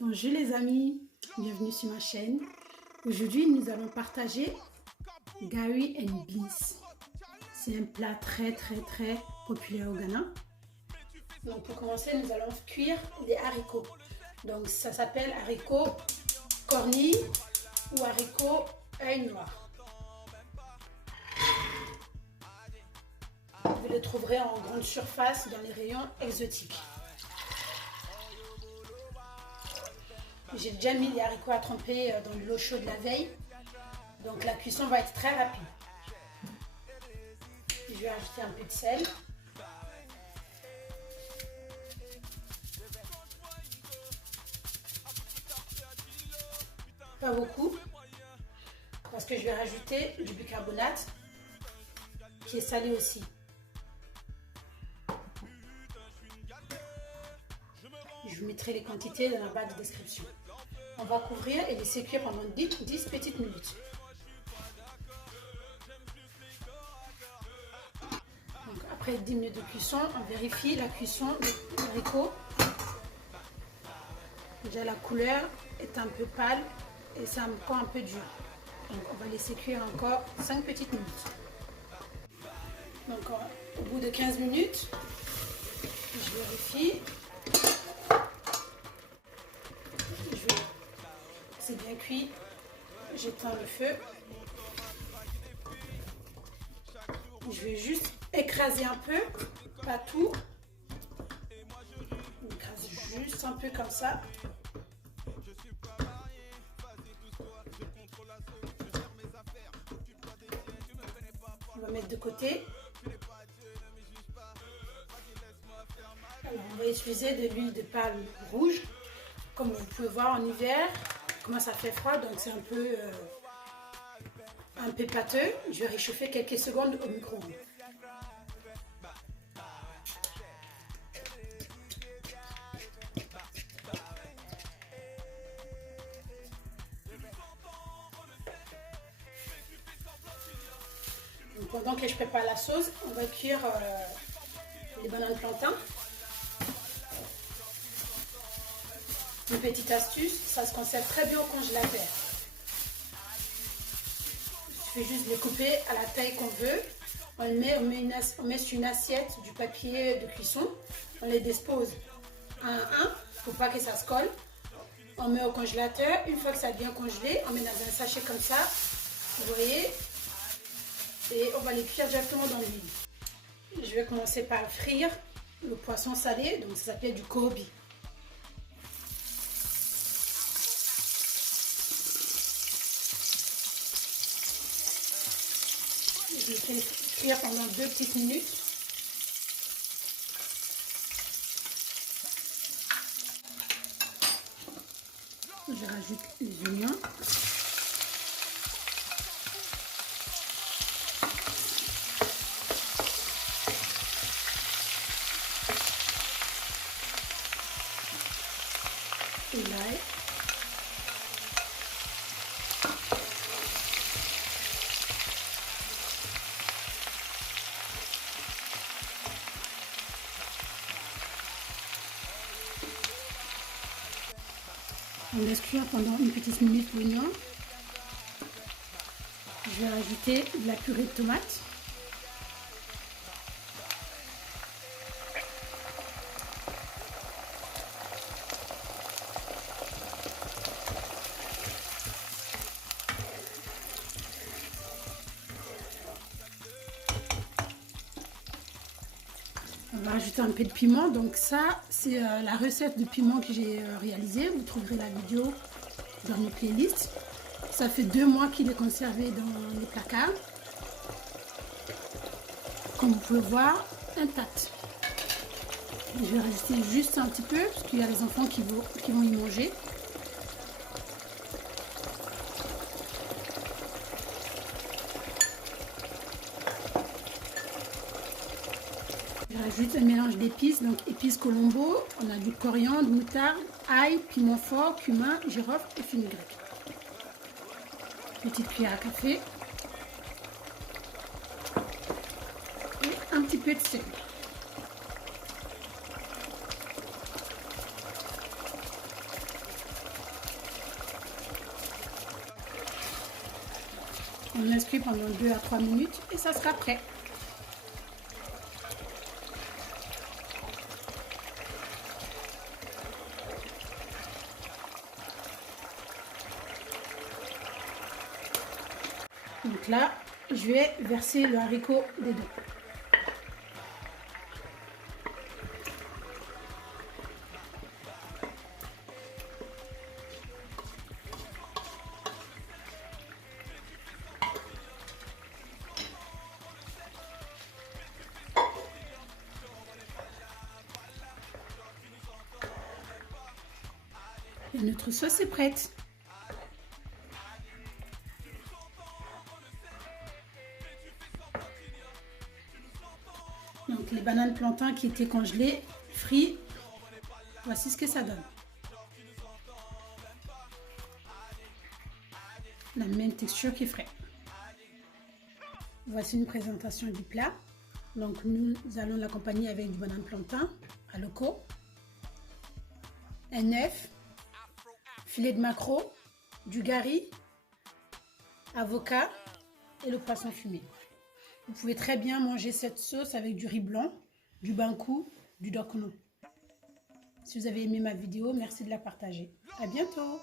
Bonjour les amis, bienvenue sur ma chaîne. Aujourd'hui, nous allons partager Gari and Beans. C'est un plat très populaire au Ghana. Donc pour commencer, nous allons cuire des haricots. Donc ça s'appelle haricots cornilles ou haricots œil noir. Vous les trouverez en grande surface dans les rayons exotiques. J'ai déjà mis les haricots à tremper dans de l'eau chaude la veille. Donc la cuisson va être très rapide. Je vais ajouter un peu de sel. Pas beaucoup. Parce que je vais rajouter du bicarbonate qui est salé aussi. Je vous mettrai les quantités dans la barre de description. On va couvrir et laisser cuire pendant 10 petites minutes. Donc, après 10 minutes de cuisson, on vérifie la cuisson des haricots. Déjà la couleur est un peu pâle et c'est encore un peu dur. Donc on va laisser cuire encore 5 petites minutes. Donc au bout de 15 minutes, je vérifie. C'est bien cuit, j'éteins le feu. Je vais juste écraser un peu, pas tout. On écrase juste un peu comme ça. On va mettre de côté. Alors, on va utiliser de l'huile de palme rouge. Comme vous pouvez voir en hiver, comment ça fait froid, donc c'est un peu pâteux. Je vais réchauffer quelques secondes au micro-ondes. Pendant que je prépare la sauce, on va cuire les bananes plantains. Une petite astuce, ça se conserve très bien au congélateur. Il suffit juste de les couper à la taille qu'on veut. On met sur une assiette du papier de cuisson. On les dispose un à un pour pas que ça se colle. On met au congélateur. Une fois que ça a bien congelé, on met dans un sachet comme ça. Vous voyez. Et on va les cuire directement dans l'huile. Je vais commencer par frire le poisson salé. Donc ça s'appelle du kobe. Je le fais cuire pendant 2 petites minutes. Je rajoute les oignons. Et l'ail. On laisse cuire pendant une petite minute l'oignon. Je vais rajouter de la purée de tomates. On va rajouter un peu de piment. Donc ça, c'est la recette de piment que j'ai réalisée. Vous trouverez la vidéo dans mes playlists. Ça fait 2 mois qu'il est conservé dans les placards. Comme vous pouvez voir, intact. Je vais rajouter juste un petit peu parce qu'il y a les enfants qui vont y manger. Je rajoute un mélange d'épices, donc épices Colombo. On a du coriandre, moutarde, ail, piment fort, cumin, girofle et fenugrec. Petite cuillère à café. Et un petit peu de sel. On laisse cuire pendant 2 à 3 minutes et ça sera prêt. Donc là, je vais verser le haricot dedans. Et notre sauce est prête. Donc les bananes plantains qui étaient congelées, frites, voici ce que ça donne. La même texture qui ferait. Voici une présentation du plat. Donc nous allons l'accompagner avec du banane plantain à loco, un œuf, filet de maquereau, du gari, avocat et le poisson fumé. Vous pouvez très bien manger cette sauce avec du riz blanc, du bankou, du dokno. Si vous avez aimé ma vidéo, merci de la partager. À bientôt!